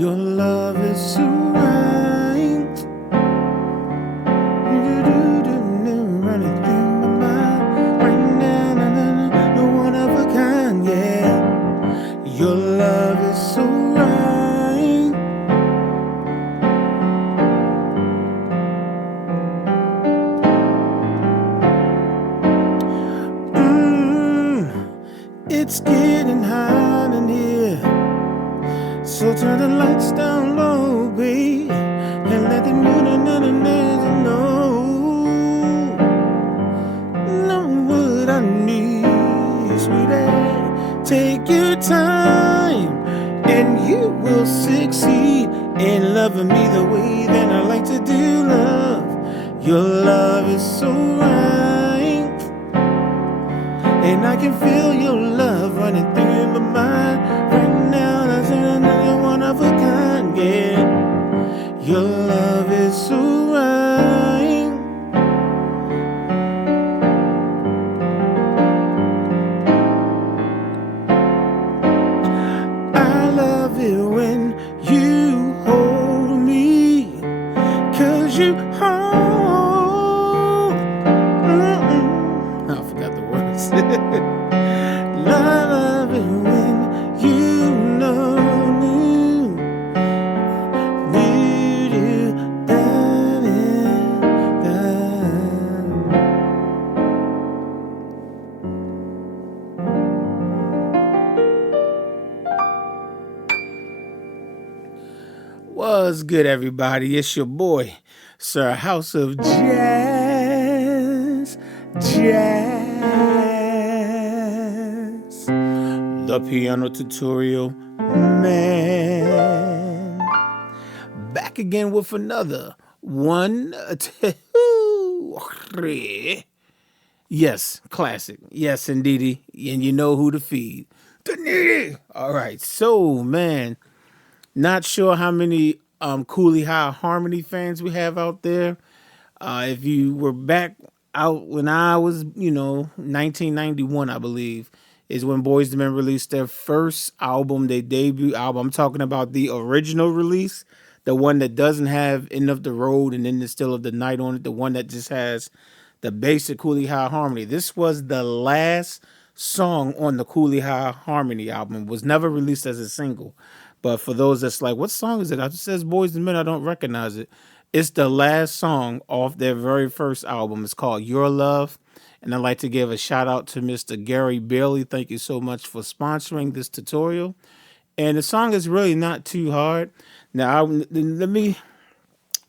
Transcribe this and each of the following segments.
Your love is so right. Running through my mind right now. You're one of a kind, yeah. Your love is so right. It's getting hot in here, so turn the lights down low, babe, and let the moon and know what I need, sweetie. Take your time, and you will succeed in loving me the way that I like to do love. Your love is so right, and I can feel your love running through my mind right now. That's another one of a kind, yeah. Your love is so right. I love it when you hold me, 'cause you hold. I forgot the words. Love it when you know me. What's good, everybody? It's your boy, Sir House of Jazz. The piano tutorial man. Back again with another 1, 2, 3. Yes, classic. Yes, indeedy. And you know who to feed. The needy. All right. So, man, not sure how many Cooley High Harmony fans we have out there. If you were back out when I was, 1991, I believe, is when Boyz II Men released their first album, their debut album. I'm talking about the original release, the one that doesn't have End of the Road and Then the Still of the Night on it, the one that just has the basic Cooley High Harmony. This was the last song on the Cooley High Harmony album. It was never released as a single. But for those that's like, what song is it? It says Boyz II Men, I don't recognize it. It's the last song off their very first album. It's called Your Love. And I'd like to give a shout out to Mr. Gary Bailey. Thank you so much for sponsoring this tutorial. And the song is really not too hard. Now,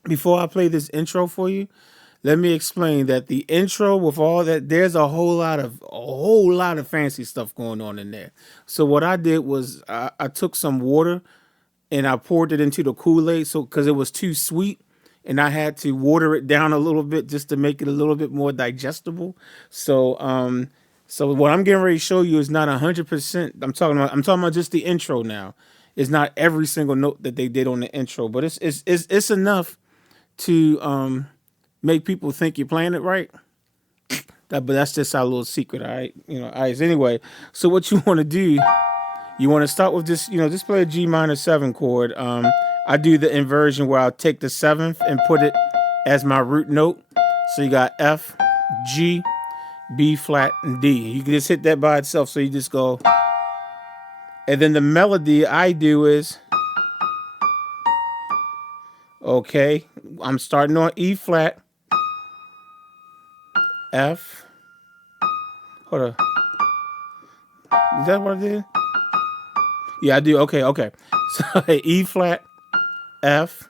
before I play this intro for you, let me explain that the intro with all that, there's a whole lot of fancy stuff going on in there. So what I did was I took some water and I poured it into the Kool-Aid, so because it was too sweet, and I had to water it down a little bit just to make it a little bit more digestible. So what I'm getting ready to show you is not 100%. I'm talking about just the intro now. It's not every single note that they did on the intro, but it's enough to make people think you're playing it right. But that's just our little secret, all right? All right. Anyway, so what you want to do, you want to start with this, just play a G minor 7 chord. I do the inversion where I'll take the 7th and put it as my root note. So you got F, G, B flat, and D. You can just hit that by itself. So you just go. And then the melody I do is, okay, I'm starting on E flat, F. Hold on. Is that what I did? Yeah, I do. Okay. So E flat, F,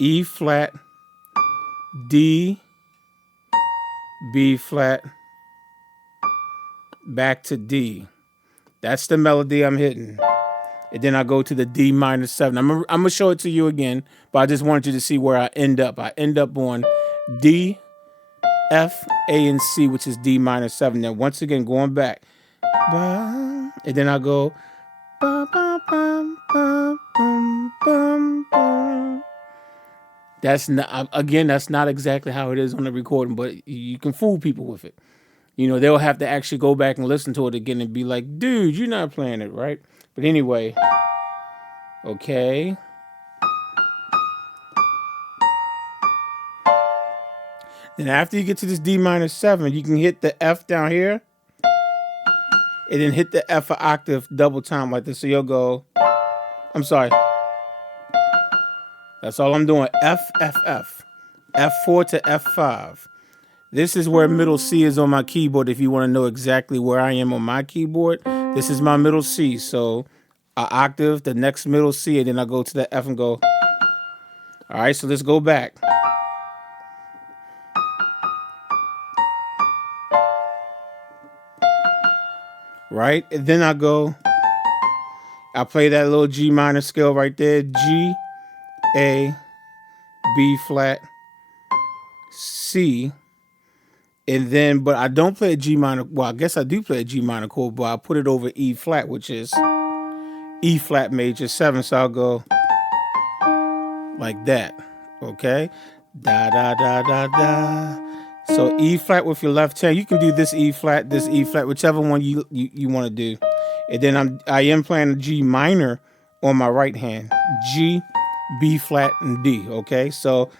E flat, D, B flat, back to D. That's the melody I'm hitting. And then I go to the D minor 7. I'm gonna show it to you again, but I just wanted you to see where I end up. I end up on D, F, A, and C, which is D minor 7. Then once again, going back. And then I go. That's not exactly how it is on the recording, but you can fool people with it. They'll have to actually go back and listen to it again and be like, dude, you're not playing it right. But anyway, Okay. Then after you get to this D minor 7, you can hit the F down here and then hit the F octave double time like this. So you'll go, I'm sorry. That's all I'm doing. F, F, F. F4 to F5. This is where middle C is on my keyboard. If you want to know exactly where I am on my keyboard, this is my middle C. So an octave, the next middle C, and then I go to the F and go. All right, so let's go back. Right, and then I play that little G minor scale right there. G, A, B flat, C. And then, but I don't play a G minor. Well, I guess I do play a G minor chord, but I put it over E flat, which is E flat major 7. So I'll go like that. Okay. Da, da, da, da, da. So E flat with your left hand. You can do this E flat, whichever one you want to do. And then I am playing a G minor on my right hand. G, B flat, and D. Okay. So.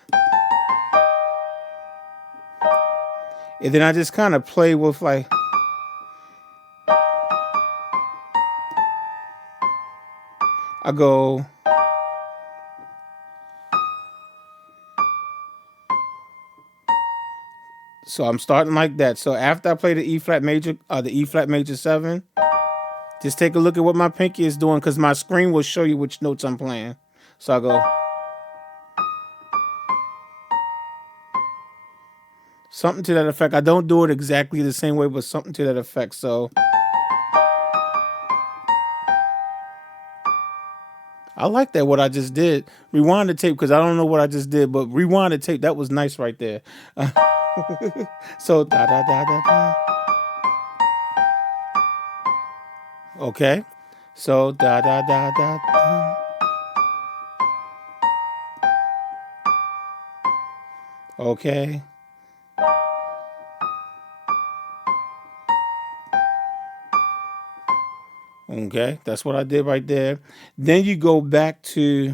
And then I just kind of play with like, I go, so I'm starting like that. So after I play the E flat major 7, just take a look at what my pinky is doing because my screen will show you which notes I'm playing. So I go. Something to that effect. I don't do it exactly the same way, but something to that effect. So I like that, what I just did. Rewind the tape because I don't know what I just did, but rewind the tape. That was nice right there. So da da da da da. Okay. So da da da da da. Okay. Okay, that's what I did right there. Then you go back to,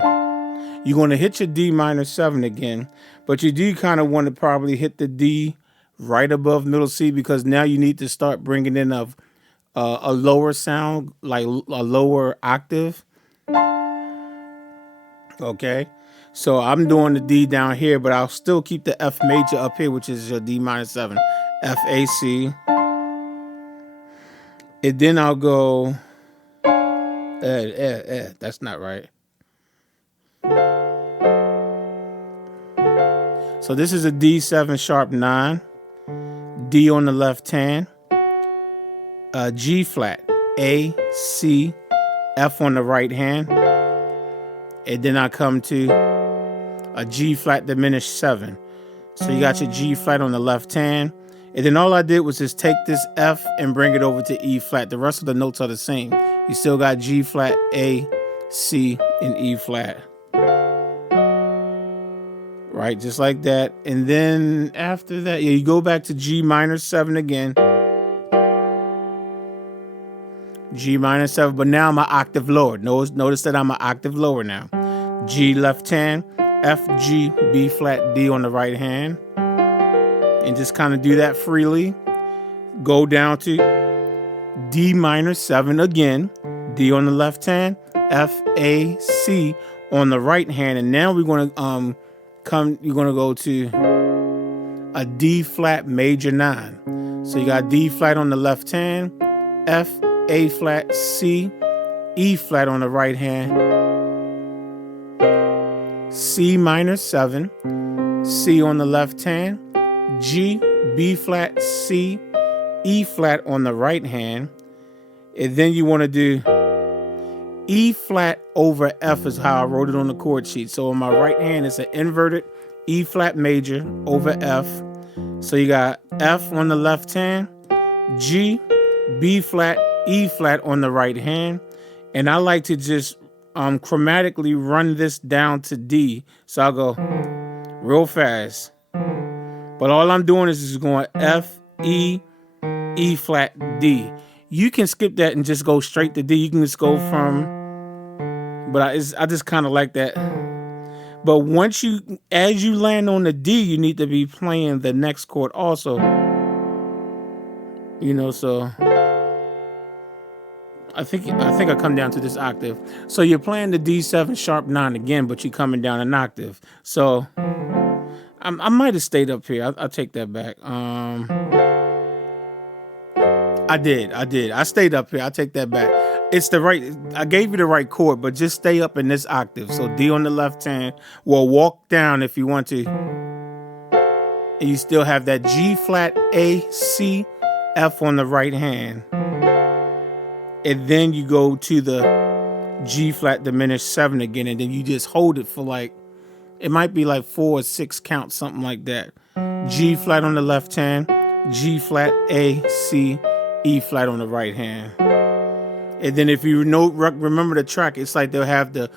you're going to hit your D minor 7 again, but you do kind of want to probably hit the D right above middle C because now you need to start bringing in a lower sound, like a lower octave. Okay, so I'm doing the D down here, but I'll still keep the F major up here, which is your D minor 7, F, A, C. And then I'll go... that's not right. So this is a D7 sharp 9, D on the left hand, G flat, A, C, F on the right hand, and then I come to a G flat diminished 7. So you got your G flat on the left hand, and then all I did was just take this F and bring it over to E flat. The rest of the notes are the same. You still got G flat, A, C, and E flat. Right, just like that. And then after that, you go back to G minor 7 again. G minor 7, but now I'm an octave lower. Notice that I'm an octave lower now. G left hand, F, G, B flat, D on the right hand. And just kind of do that freely. Go down to D minor 7 again, D on the left hand, F, A, C on the right hand, and now we're going to you're going to go to a D flat major 9. So you got D flat on the left hand, F, A flat, C, E flat on the right hand, C minor 7, C on the left hand, G, B flat, C, E flat on the right hand, and then you want to do E flat over F is how I wrote it on the chord sheet. So on my right hand, it's an inverted E flat major over F. So you got F on the left hand, G, B flat, E flat on the right hand. And I like to just chromatically run this down to D. So I'll go real fast. But all I'm doing is just going F, E, E flat, D. You can skip that and just go straight to D. You can just go from But I just kind of like that. But as you land on the D, you need to be playing the next chord also. So I come down to this octave. So you're playing the D7 sharp 9 again, but you're coming down an octave. So I might have stayed up here. I'll take that back. I did. I stayed up here. I take that back. It's the right. I gave you the right chord, but just stay up in this octave. So D on the left hand. Well, walk down if you want to, and you still have that G flat, A, C, F on the right hand, and then you go to the G flat diminished 7 again, and then you just hold it for like, it might be like 4 or 6 counts, something like that. G flat on the left hand, G flat, A, C, E flat on the right hand. And then if you remember the track, it's like they'll have the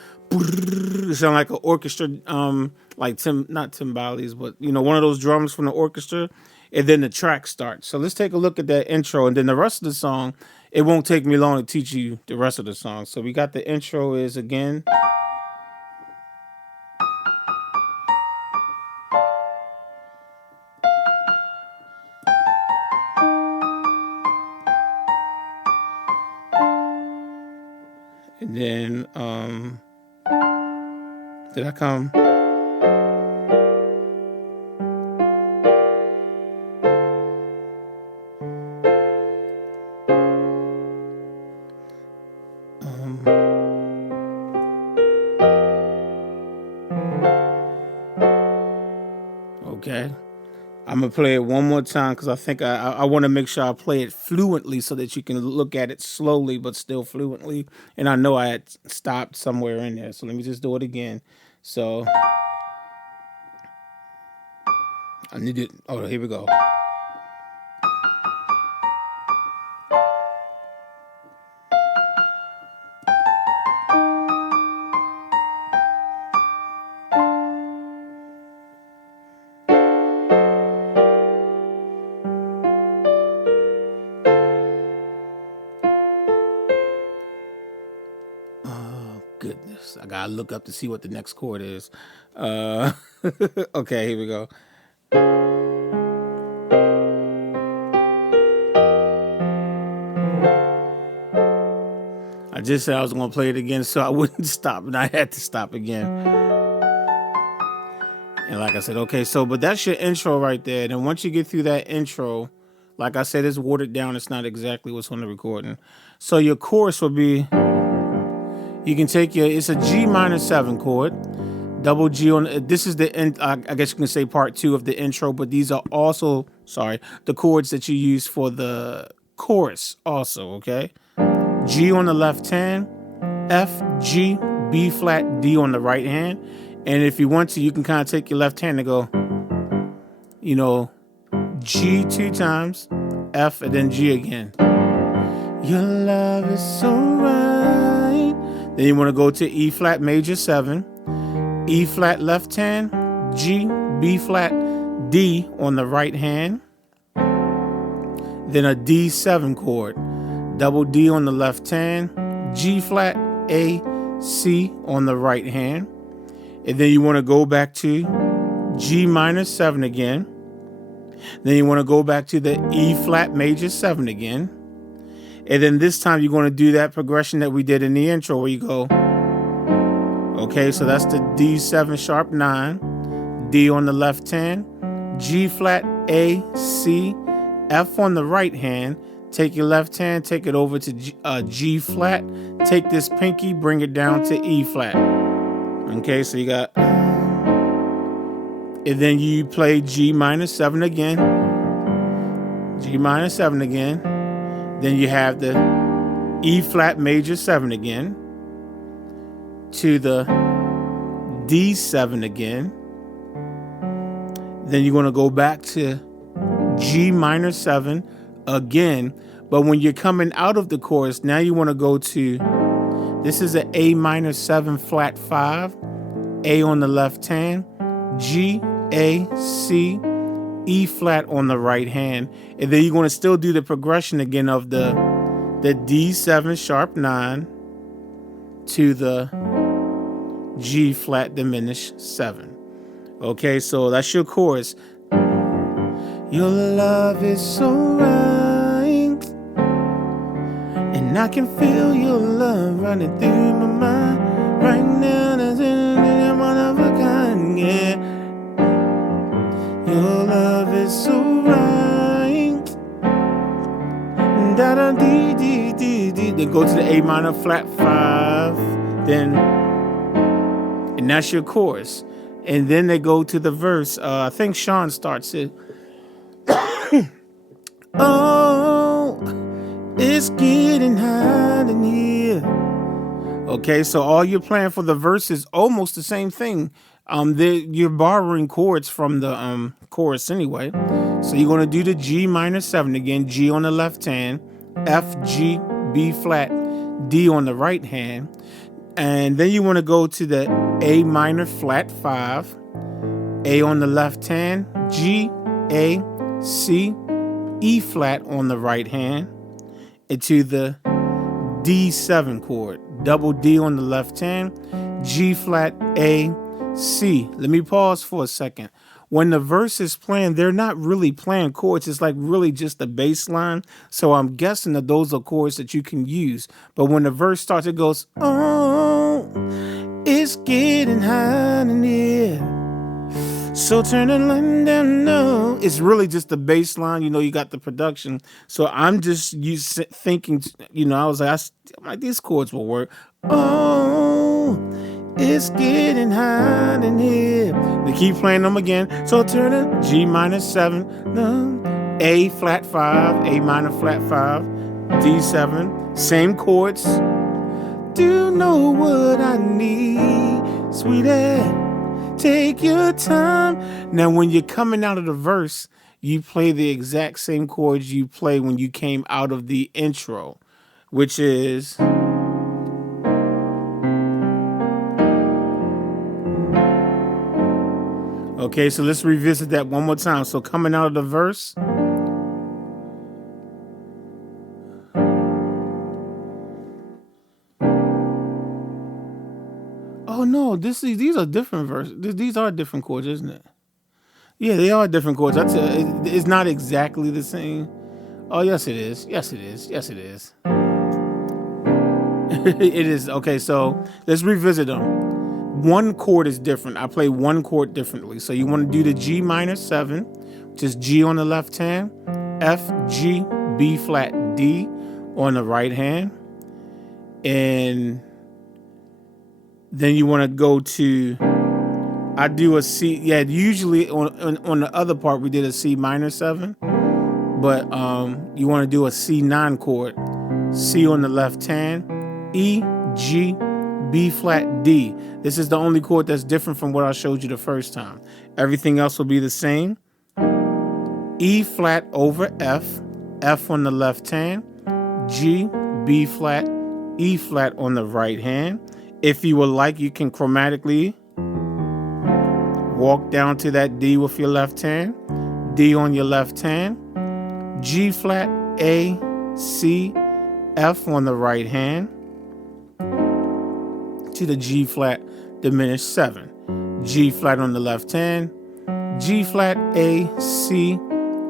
sound like an orchestra, like not timbales, but one of those drums from the orchestra. And then the track starts. So let's take a look at that intro, and then the rest of the song. It won't take me long to teach you the rest of the song. So we got the intro is again. And then, did I come? Okay. I'm gonna play it one more time because I think I want to make sure I play it fluently so that you can look at it slowly but still fluently. And I know I had stopped somewhere in there, so let me just do it again. So I need it. Oh, here we go. Goodness, I gotta look up to see what the next chord is. Okay, here we go. I just said I was gonna play it again so I wouldn't stop, and I had to stop again. And like I said, okay, so but that's your intro right there. And once you get through that intro, like I said, it's watered down. It's not exactly what's on the recording. So your chorus will be. You can take it's a G minor 7 chord, double G on, this is the, I guess you can say part 2 of the intro, but these are also, the chords that you use for the chorus also, okay? G on the left hand, F, G, B flat, D on the right hand. And if you want to, you can kind of take your left hand and go, G 2 times, F, and then G again. Your love is so right. Then you want to go to E flat major 7, E flat left hand, G, B flat, D on the right hand. Then a D7 chord, double D on the left hand, G flat, A, C on the right hand. And then you want to go back to G minor 7 again. Then you want to go back to the E flat major 7 again. And then this time you're going to do that progression that we did in the intro where you go, okay, so that's the D7 sharp 9, D on the left hand, G flat, A, C, F on the right hand, take your left hand, take it over to G flat, take this pinky, bring it down to E flat. Okay, so you got, and then you play G minor 7 again, G minor 7 again. Then you have the E flat major 7 again, to the D7 again. Then you're going to go back to G minor 7 again. But when you're coming out of the chorus, now you want to go to, this is an A minor 7 flat 5, A on the left hand, G, A, C, E flat on the right hand. And then you're going to still do the progression again of the D7 sharp 9 to the G flat diminished 7. Okay, so that's your chorus. Your love is so right, and I can feel your love running through my mind right now. That's one of a kind, yeah. Your love is so right. Da da dee dee dee dee. Then go to the A minor flat 5. Then, and that's your chorus. And then they go to the verse. I think Sean starts it. Oh, it's getting hot in here. Okay, so all you're playing for the verse is almost the same thing. You're borrowing chords from the chorus anyway. So you're gonna do the G minor 7 again, G on the left hand, F, G, B flat, D on the right hand, and then you want to go to the A minor flat 5, A on the left hand, G, A, C, E flat on the right hand, into the D7 chord, double D on the left hand, G flat, A, C. Let me pause for a second. When the verse is playing, they're not really playing chords. It's like really just the bass line. So I'm guessing that those are chords that you can use. But when the verse starts, it goes, oh, it's getting hot in here. So turn the line down, no. It's really just the bass line. You know, you got the production. So I'm just thinking, I was like, I'm like, these chords will work. Oh, it's getting hot in here. They keep playing them again. So turn it G minor 7, no, A flat 5, A minor flat 5, D7, same chords. Do you know what I need, sweetie? Take your time. Now, when you're coming out of the verse, you play the exact same chords you play when you came out of the intro, which is. Okay, so let's revisit that one more time. So coming out of the verse. Oh no, these are different verses. These are different chords, isn't it? Yeah, they are different chords. It's not exactly the same. Oh yes, it is. Yes, it is. Yes, it is. It is. Okay, so let's revisit them. One chord is different. I play one chord differently. So you want to do the G minor 7, which is G on the left hand, F, G, B flat, D on the right hand. And then you want to go to, I do a C. Yeah, usually on the other part, we did a C minor 7. But you want to do a C9 chord. C on the left hand, E, G, B flat, D. This is the only chord that's different from what I showed you the first time. Everything else will be the same. E flat over F, F on the left hand, G, B flat, E flat on the right hand. If you would like, you can chromatically walk down to that D with your left hand, D on your left hand, G flat, A, C, F on the right hand, to the G flat diminished 7. G flat on the left hand, G flat, A, C,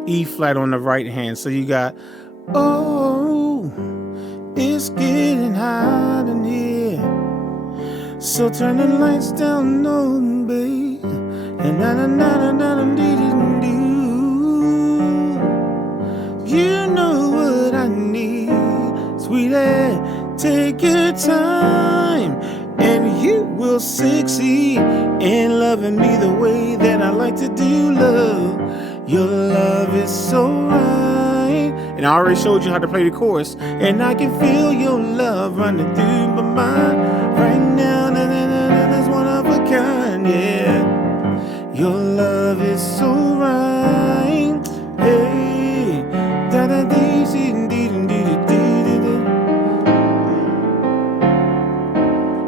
E flat on the right hand. So you got, oh, it's getting hot in here. So turn the lights down, no, babe. And you know what I need, sweetie. Take your time, and you will succeed in loving me the way that I like to do love. Your love is so right. And I already showed you how to play the chorus. And I can feel your love running through my mind right now. That's one of a kind, yeah. Your love is so right. Hey, da da dee dee dee dee dee.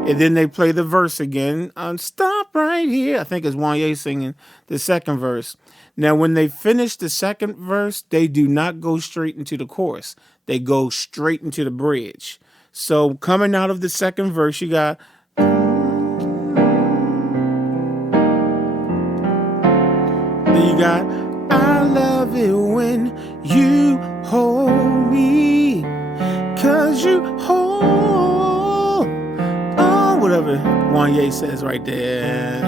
And then they play the verse again. Stop right here. I think it's Wanye singing the second verse. Now, when they finish the second verse, they do not go straight into the chorus. They go straight into the bridge. So coming out of the second verse, you got. got I love it when you hold me, 'cause you hold on, whatever Wanye says right there.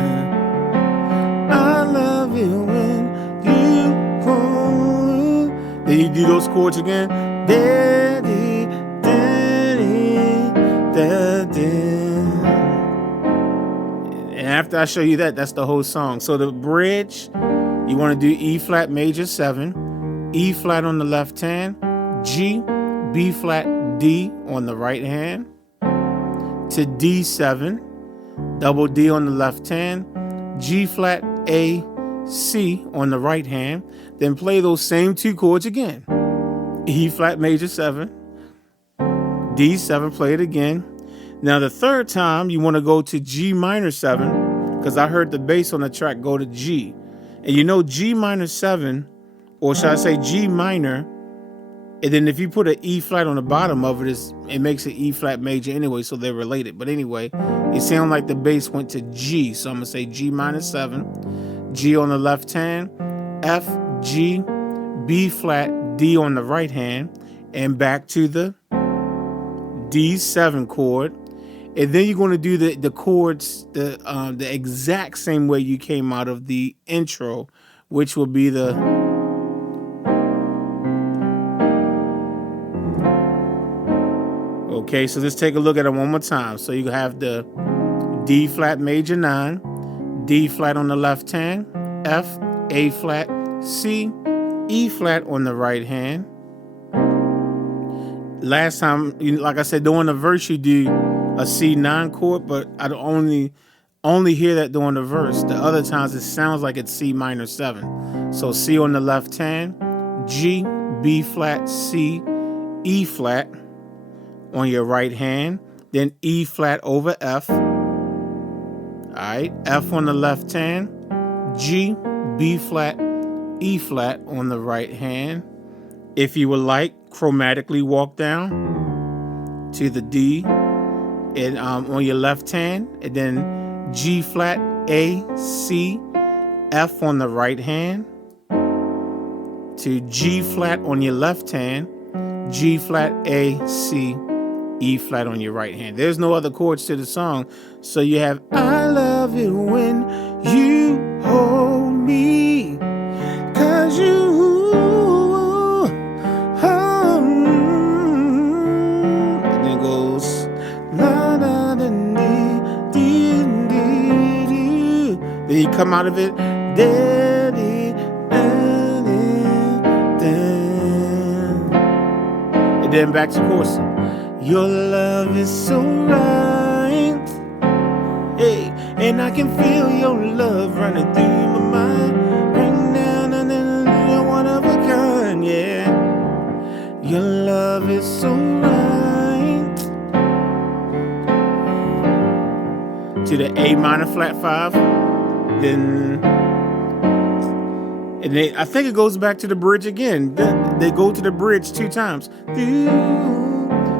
I love it when you hold. Then you do those chords again. Daddy, daddy, daddy. And after I show you that, that's the whole song. So the bridge, you want to do E flat major 7, E flat on the left hand, G, B flat, D on the right hand, to D7, double D on the left hand, G flat, A, C on the right hand. Then play those same 2 chords again. E flat major 7, D7, play it again. Now the third time you want to go to G minor 7, because I heard the bass on the track go to G. And you know G minor 7, or should I say G minor, and then if you put an E flat on the bottom of it, it makes it E flat major anyway, so they're related. But anyway, it sounded like the bass went to G, so I'm going to say G minor 7, G on the left hand, F, G, B flat, D on the right hand, and back to the D7 chord. And then you're going to do the chords the exact same way you came out of the intro, which will be the okay. So let's take a look at it one more time. So you have the D flat major 9, D flat on the left hand, F, A flat, C, E flat on the right hand. Last time, like I said, during the verse you do a C9 chord, but I only hear that during the verse. The other times it sounds like it's C minor 7. So C on the left hand, G, B flat, C, E flat on your right hand, then E flat over F. All right, F on the left hand, G, B flat, E flat on the right hand. If you would like, chromatically walk down to the D and on your left hand, and then G flat, A, C, F on the right hand, to G flat on your left hand, G flat, A, C, E flat on your right hand. There's no other chords to the song. So you have I love it when you hold me, 'cause you hold. And then it goes la da da dee dee dee. Then you come out of it daddy, daddy, daddy. And then back to chorus. Your love is so right, hey, and I can feel your love running through my mind. Bring down and then you're one of a kind, yeah. Your love is so right. To the A minor flat 5, then. And I think it goes back to the bridge again. They go to the bridge 2 times.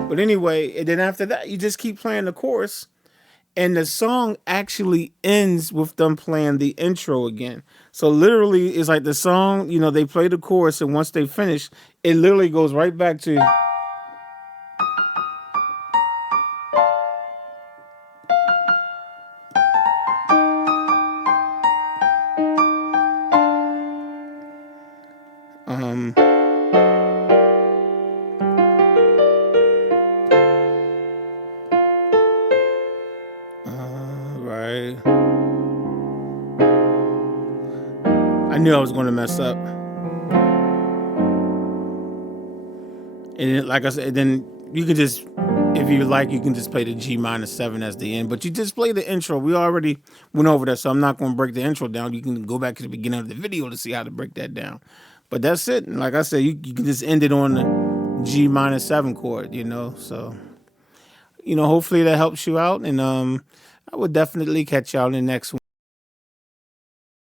But anyway, and then after that, you just keep playing the chorus. And the song actually ends with them playing the intro again. So literally, it's like the song, they play the chorus, and once they finish, it literally goes right back to. Right. I knew I was going to mess up. And then, like I said, then you can just, if you like, you can just play the G minor 7 as the end. But you just play the intro. We already went over that, so I'm not going to break the intro down. You can go back to the beginning of the video to see how to break that down. But that's it. And like I said, you can just end it on the G minor 7 chord, So, hopefully that helps you out. And I would definitely catch y'all in the next one.